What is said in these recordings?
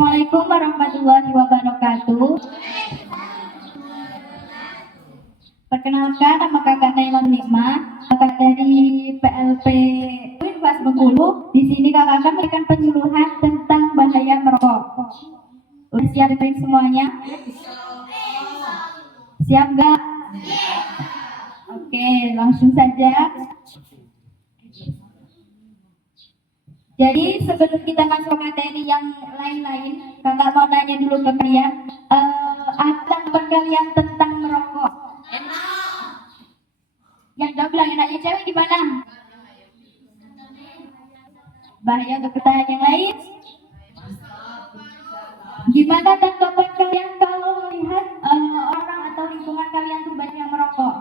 Assalamualaikum warahmatullahi wabarakatuh. Perkenalkan, nama kakak Naila Nikmah, kakak dari PLP Unpas Bengkulu. Di sini kakak akan memberikan penyuluhan tentang bahaya merokok. Udah siap semuanya? Siap nggak? Oke, langsung saja. Jadi sebelum kita masuk materi yang lain-lain, kakak mau nanya dulu ke kalian, apa kalian tentang merokok? Yang jawab bilang enaknya cewek gimana? Bahaya untuk pertanyaan yang lain? Gimana tanggapan kalian kalau melihat orang atau lingkungan kalian tuh banyak yang merokok?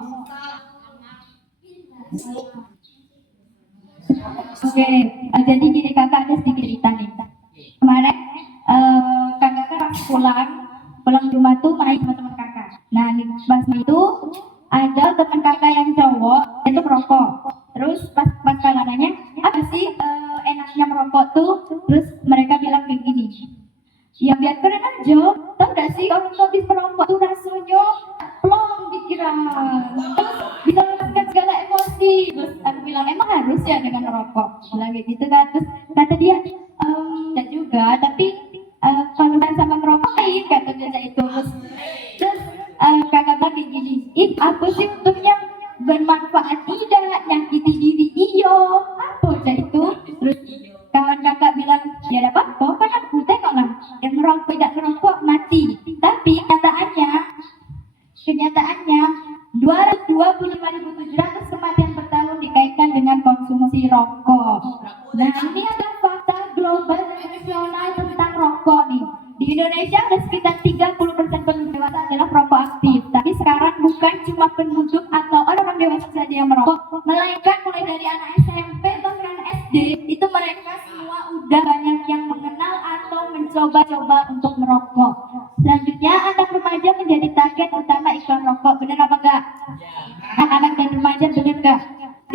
Oke, jadi gini kakak ada sedikit cerita nih. Kemarin kakak kan pulang rumah tuh main sama teman kakak. Nah pas itu ada teman kakak yang cowok itu merokok. Terus pas kakak nanya apa sih enaknya merokok tuh? Terus mereka bilang kayak gini. Ya biar keren aja. Tahu gak sih kalau habis merokok tuh rasanya plong pikiran. Terus bisa melepaskan segala emosi. Terus aku bilang emang harus ya dengan merokok. Bilang kayak gitu kan. Terus kata dia enggak juga. Tapi kalau sama merokok lain kata dia itu. Terus kakak bilang kayak gini. Ih apa sih untungnya bermanfaat tidak nyakiti diri iyo. Apa aja itu. Terus kawan kakak bilang ya ada apa? Kan aku tengoklah yang merokok tidak merokok mati. Tapi kenyataannya 225.700 kematian per tahun dikaitkan dengan konsumsi rokok. Nah ini adalah fakta global dan nasional tentang rokok nih. Di Indonesia ada sekitar 30% penduduk dewasa adalah perokok aktif. Tapi sekarang bukan cuma penduduk atau orang dewasa saja yang merokok, melainkan mulai dari anak SMP bahkan SD itu mereka semua udah banyak yang mengenal atau mencoba-coba untuk merokok. Selanjutnya anak remaja menjadi target utama iklan rokok. Benar apa enggak? Anak-anak dan remaja benar enggak?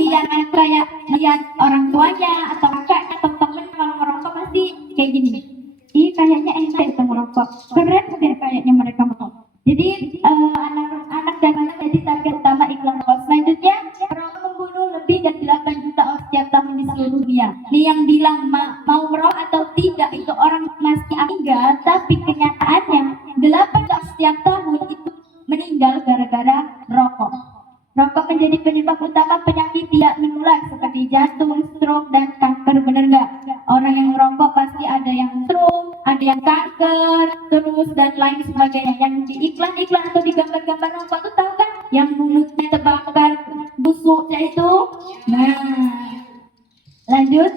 Yang kayak lihat orang tuanya atau kakaknya atau temen kalau merokok pasti kayak gini. Ih kayaknya enak itu merokok. Keren mungkin kayaknya mereka merokok. Jadi anak-anak dan anak jadi target utama iklan rokok. Selanjutnya merokok membunuh lebih dari 8 juta orang setiap tahun di seluruh dunia. Nih yang bilang mau merokok atau tidak itu orang masih enggak, tapi kenyataannya 8 juta setiap tahun itu meninggal gara-gara rokok. Rokok menjadi penyebab utama penyakit tidak menular seperti jantung, stroke, dan kanker. Bener nggak? Orang yang merokok pasti ada yang stroke, ada yang kanker, terus dan lain sebagainya. Yang di iklan-iklan atau di gambar-gambar rokok tuh tahu kan? Yang mulutnya terbakar busuknya itu. Nah, lanjut.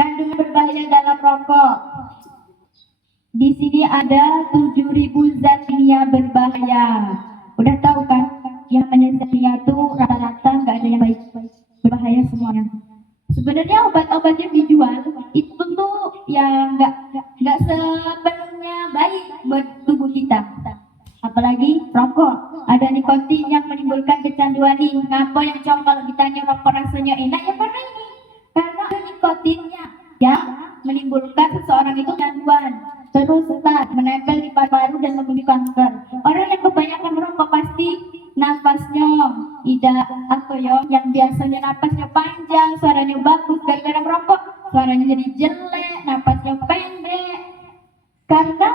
Kandungan berbahaya dalam rokok. Di sini ada 7.000 zat kimia berbahaya. Udah tahu kan? Yang menyesatnya tuh rata-rata nggak ada yang baik, berbahaya semuanya. Sebenarnya obat-obat yang dijual itu tuh ya nggak sepenuhnya baik buat tubuh kita. Apalagi rokok, ada nikotin yang menimbulkan kecanduan nih. Ngapa yang coba kalau ditanya rokok rasanya enak ya karena ini, karena ada nikotinnya yang menimbulkan seseorang itu kecanduan. Terus menempel di paru-paru dan membunuh kanker. Orang yang kebanyakan merokok pasti nafasnya tidak yang biasanya nafasnya panjang, suaranya bagus, gara-gara merokok suaranya jadi jelek, nafasnya pendek karena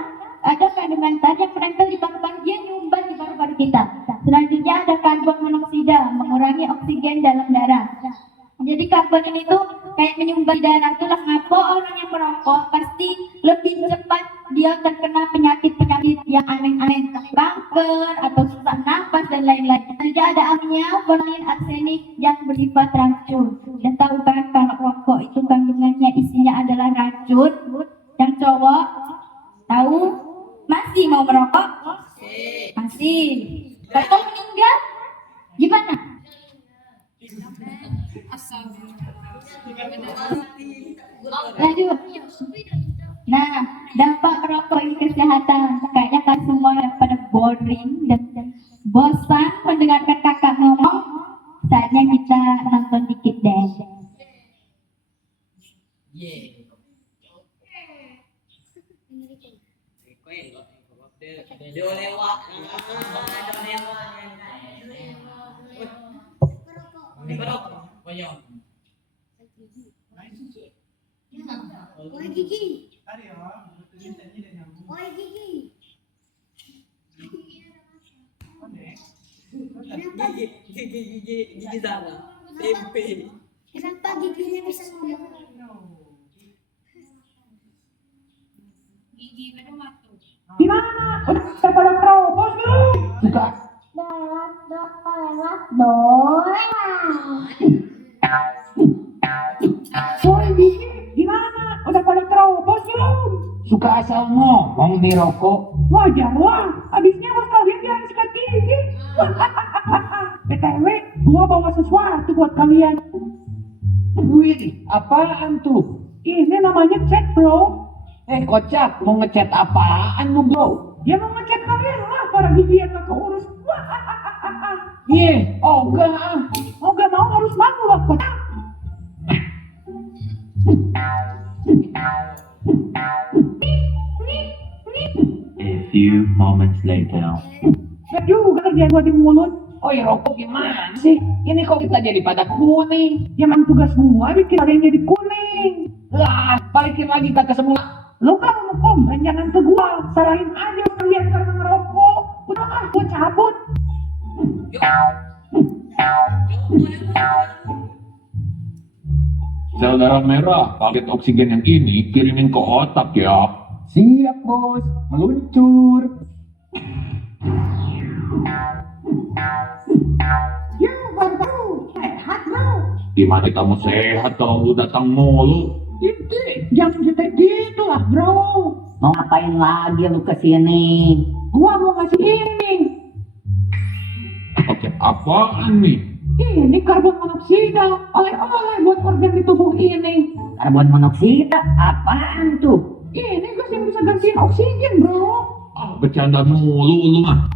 ada kandungan zat yang menempel di paru-paru, dia nyumbat di paru-paru kita. Selanjutnya ada karbon monoksida, mengurangi oksigen dalam darah. Jadi karbon ini tuh kayak menyumbat darah. Itulah ngapa orang yang merokok pasti lebih cepat dia terkena penyakit-penyakit yang aneh-aneh, kanker atau sesak nafas dan lain-lain. Tidak ada aminnya, formalin, arsenik yang bersifat racun. Dan tahu kan kalau rokok itu kandungannya isinya adalah racun. Yang cowok tahu masih mau merokok? Masih. Kalau meninggal gimana? Lanjut. Nah, dampak merokok ini kesehatan. Kayaknya kan semua pada boring dan bosan mendengarkan kakak ngomong. Saatnya kita nonton dikit deh. Dia lewat. Ini berapa? Banyak. Oi Gigi. Oi Gigi. Gigi sana. Tempe. Kenapa giginya bisa ngomong? Gimana? Udah pada terobos belum? Enggak. Woi Gigi, gimana? Udah pada terobos belum? Suka asal ngomong nih rokok. Wajar lah, habisnya bos kalian jangan sikat gigi. BTW, gua bawa sesuatu buat kalian. Wih, apaan tuh? Ini namanya chat bro. Kocak, mau ngechat apaan lu bro? Dia mau ngechat kalian lah, para gigi yang gak keurus. Ogah ah. Oh gak mau harus malu lah kocak. A few moments later. Gak juga kerjaan gua di mulut. Oi rokok gimana sih? Ini kok kita jadi pada kuning? Ya emang tugas gua bikin kalian jadi kuning. Lah, balikin lagi ke semula. Lo kalau mau komplain jangan ke gua, salahin aja kalian karena ngerokok. Udah ah, gua cabut. Sel darah merah, paket oksigen yang ini kirimin ke otak ya. Siap bos, meluncur. Ya baru sehat bro. Gimana kita mau sehat kalau lu datang mulu? Inti, jangan jutek gitu lah bro. Mau ngapain lagi lu kesini? Gua mau ngasih ini. Paket apaan nih? Ini karbon monoksida, oleh-oleh buat organ di tubuh ini. Karbon monoksida? Apaan tuh? Ini gas yang bisa gantiin oksigen bro. Bercanda mulu lu mah.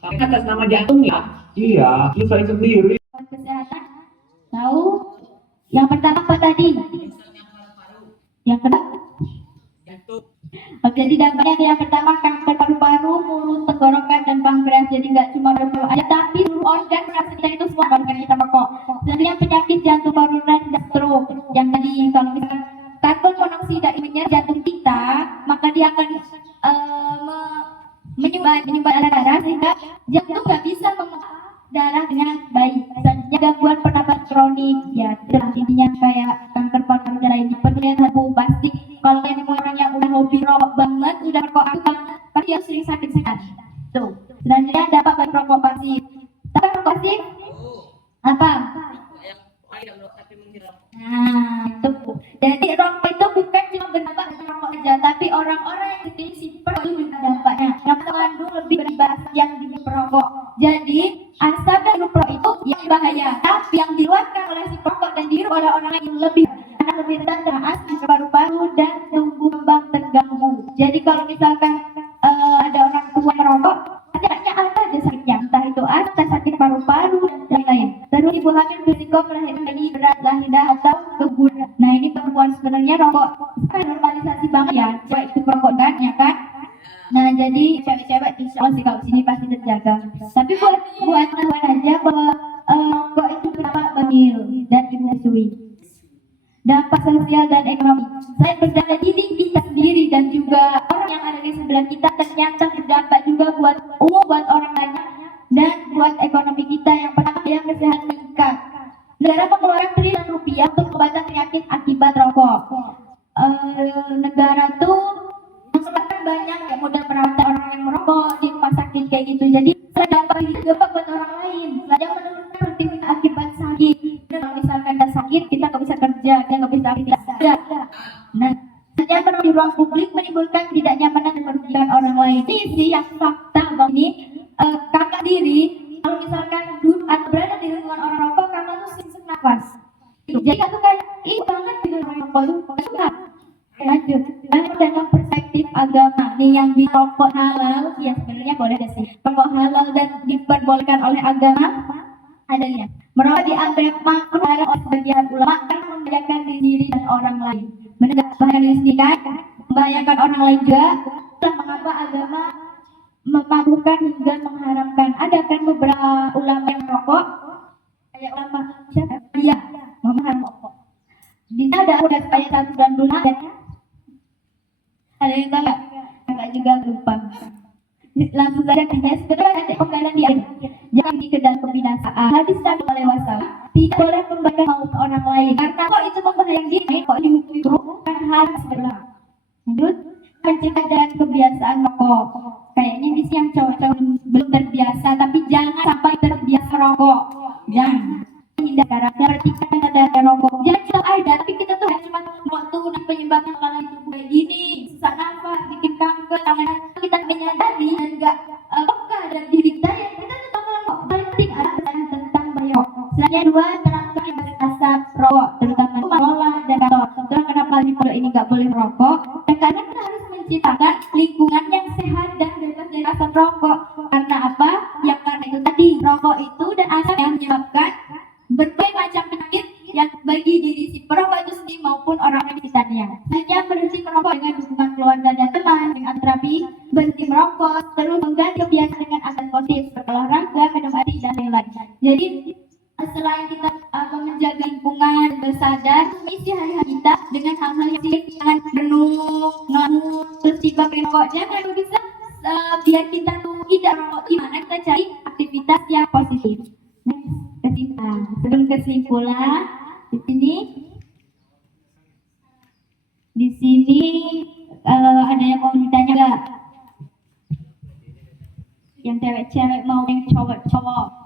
Atas nama jantung ya? Iya, selesai sendiri. Kesehatan. Tahu? Yang pertama apa tadi? Yang kedua? Jadi dampaknya yang pertama kanker paru-paru, mulut, tenggorokan, dan pankreas. Jadi nggak cuma paru-paru aja, tapi seluruh organ kita itu semua organ kita merokok. Selanjutnya penyakit jantung koroner dan stroke. Yang tadi kalau misalkan karbon monoksida ini menyerang jantung kita, maka dia akan menyumbat darah sehingga jantung nggak bisa memompa darah dengan baik. Selanjutnya gangguan pernapasan kronik, ya itulah intinya kayak kanker paru dan lainnya. Penurunan tubuh pasti kalau yang orang yang udah hobi rokok banget, udah rokok aktif, pasti dia sering sakit-sakit. Tuh. Selanjutnya dampak bagi rokok pasif. Tahu rokok pasif? Apa? Nah, itu. Jadi rokok itu bukan cuma berdampak pada rokok aja, tapi orang-orang yang sejenis simper itu juga dampaknya. Yang mengandung lebih berbahaya yang di perokok. Jadi asap dan hirup rokok itu yang bahaya, tapi yang dikeluarkan oleh si perokok dan dihirup oleh orang yang lebih akan lebih rendah dengan asap paru-paru dan tumbuh kembang terganggu. Jadi kalau misalkan ada orang tua merokok, adanya ada aja sakitnya, entah itu asap, sakit paru-paru dan lain-lain. Terus ibu hamil berisiko melahirkan bayi berat lahidah atau keguguran. Nah ini perempuan sebenarnya rokok kan normalisasi banget ya, cewek itu perokok kan, ya kan? Nah jadi cewek-cewek insya Allah sih kalau sini pasti terjaga. Tapi buat teman aja bahwa rokok itu berdampak bagi dan menyusui. Dampak sosial dan ekonomi. Selain berdampak diri kita sendiri dan juga orang yang ada di sebelah kita, ternyata berdampak juga buat buat orang lain dan buat ekonomi kita. Yang pertama yang kesehatan meningkat. Negara mengeluarkan triliunan rupiah untuk pengobatan penyakit akibat rokok. Negara tuh mengeluarkan banyak yang mudah merawat orang yang merokok di rumah sakit kayak gitu. Jadi dampak itu juga buat orang lain. Selain menurunkan produktivitas akibat sakit. Dan kalau misalkan ada sakit kita nggak bisa kerja. bekerja, dia nggak bisa aktivitas. Nah, senjata di ruang publik menimbulkan tidak nyamanan dan merugikan orang lain. Sisi yang fakta bang ini kakak diri kalau misalkan duduk atau berada di lingkungan orang rokok, kakak tuh sesak nafas. Jadi kakak tuh kayak ih banget dengan orang rokok itu suka. Lanjut, dalam perspektif agama nih yang di rokok halal, ya sebenarnya boleh sih. Rokok halal dan diperbolehkan oleh agama adanya. Merokok dianggap makruh oleh sebagian ulama karena membahayakan diri dan orang lain. Membahayakan diri sendiri kan, membahayakan orang lain juga. Itulah mengapa agama memakruhkan hingga mengharamkan. Ada kan beberapa ulama yang merokok, kayak ulama siapa? Dia mengharamkan rokok. Di sana ada udah ayat 192 kan? Ada yang tahu nggak? Kakak juga lupa. Langsung saja kinya sebenarnya ada penggalan di ayat. Jangan di kedal kebinasaan. Hadis Nabi oleh wasallam tidak boleh membahayakan maut orang lain karena kok itu membahayakan diri, kok dihukum itu kan harus berlaku. Lanjut, mencegah dengan kebiasaan rokok. Kayaknya di sini yang cowok-cowok belum terbiasa, tapi jangan sampai terbiasa rokok. Jangan. Hindar karakter percikan ada rokok. Jangan kita ada, tapi kita tuh cuma waktu penyebabnya kalau itu kayak gini, susah nafas, bikin kanker, tangan kita menyadari dan nggak peka dan diri kita ya kita tuh bakalan kok paling penting ada pesan tentang bahaya rokok. Selanjutnya dua, terangkan yang asap rokok, terutama sekolah dan kantor. Terus kenapa di pondok ini nggak boleh merokok? Dan karena kita harus menciptakan lingkungan yang sehat dan bebas dari asap rokok. Karena apa? Yang karena itu tadi rokok itu dan asap yang menyebabkan berbagai macam penyakit yang bagi diri si perokok itu sendiri maupun orang di sekitarnya. Hanya berhenti merokok dengan dukungan keluarga dan teman, dengan terapi, berhenti merokok, terus mengganti kebiasaan dengan akan positif, berolahraga, minum air dan lain-lain. Jadi selain kita menjaga lingkungan, bersadar, isi hari-hari kita dengan hal-hal yang jangan renung, ngamuk, terus tiba merokoknya kalau bisa biar kita tuh tidak merokok. Gimana kita cari aktivitas yang positif. Sebelum kesimpulan di sini ada yang mau ditanya nggak? Yang cewek-cewek mau yang cowok-cowok?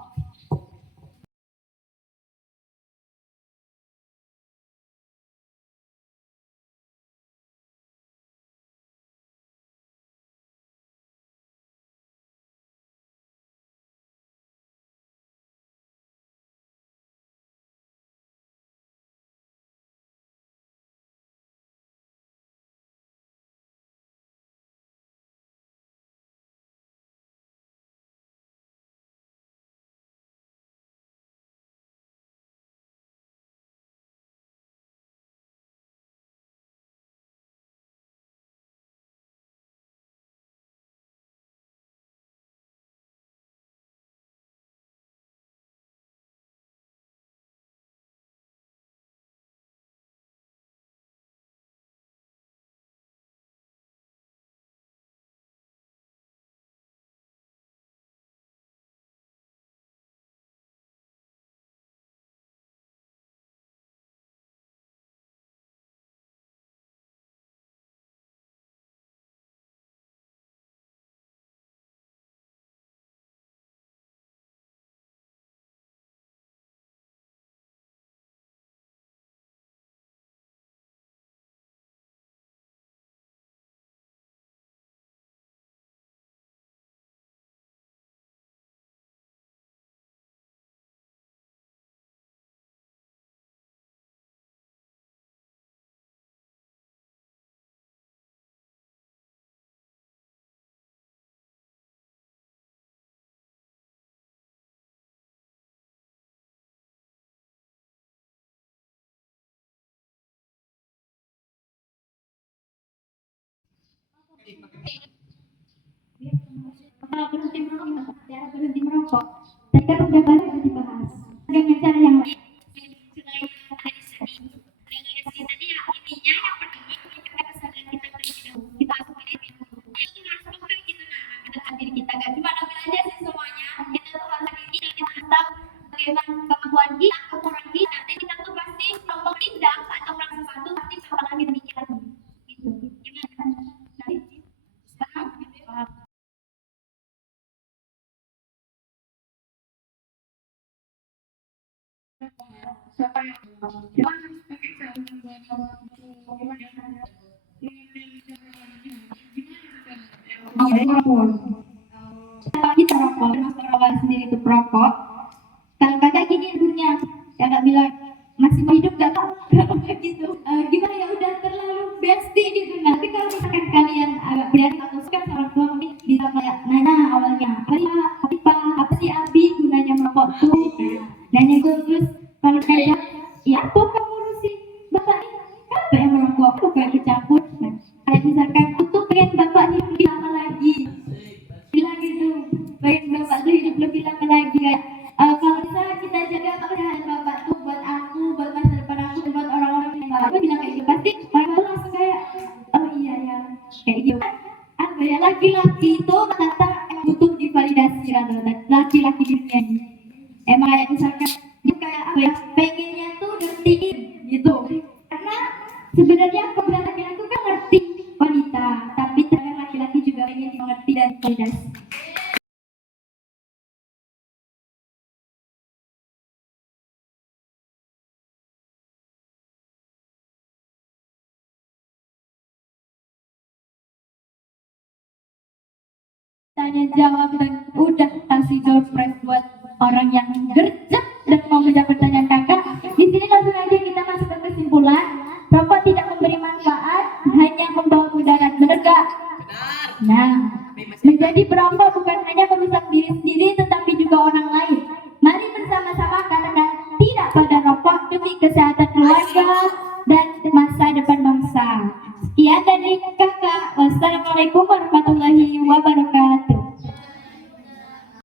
Kalau berhenti merokok, cara berhenti merokok, tadi kan udah banyak yang dibahas. Dengan cara yang lain, selain tadi sedih, tadi ya intinya yang pertama kita kesadaran kita terlebih dahulu, kita harus diri dulu. Itu harus pegang gitu nah, diri kita gak cuma ambil aja sih semuanya. Kita tuh harus diri dan kita harus tahu bagaimana kemampuan kita, kekurangan kita. Nanti kita tuh pasti kalau mau tindak atau melakukan sesuatu pasti bakal lagi mikir lagi. Gitu. Gimana? Nanti sekarang Kalau kita rokok, termasuk rokok sendiri itu perokok. Kalau kakak gini dunia, kakak bilang masih mau hidup gak tau kalau kayak gitu. Gimana ya udah terlalu bestie gitu. Tapi kalau misalkan kalian agak berani atau suka sama tua mungkin bisa kayak nanya awalnya apa sih Abi gunanya merokok tuh? Nanya terus kalau kayak ya apa kamu ngurusin bapak ini? Apa yang merokok? Apa kayak kecampur? Nah, kayak misalkan tuh pengen bapak hidup lebih lama lagi. Bilang gitu, pengen bapak tuh hidup lebih lama lagi kayak kalau misalnya kita jaga kebersihan bapak tuh buat aku, buat masa depan aku, buat orang-orang yang aku bilang kayak gitu pasti mereka langsung kayak oh iya ya kayak gitu. Apa ya laki-laki itu ternyata butuh divalidasi rata-rata laki-laki di dunia ini. Emang kayak misalkan dia kayak apa ya pengennya tuh ngertiin gitu karena sebenarnya keberadaan itu kan ngerti wanita tapi ternyata laki-laki juga pengen mengerti dan validasi. Tanya jawab dan udah kasih door prize buat orang yang gercep dan mau menjawab pertanyaan kakak. Di sini langsung aja kita masuk ke kesimpulan. Rokok tidak memberi manfaat, hanya membawa mudarat. Benar gak? Benar. Nah, menjadi perokok bukan hanya merusak diri sendiri tetapi juga orang lain. Mari bersama-sama katakan tidak pada rokok demi kesehatan keluarga,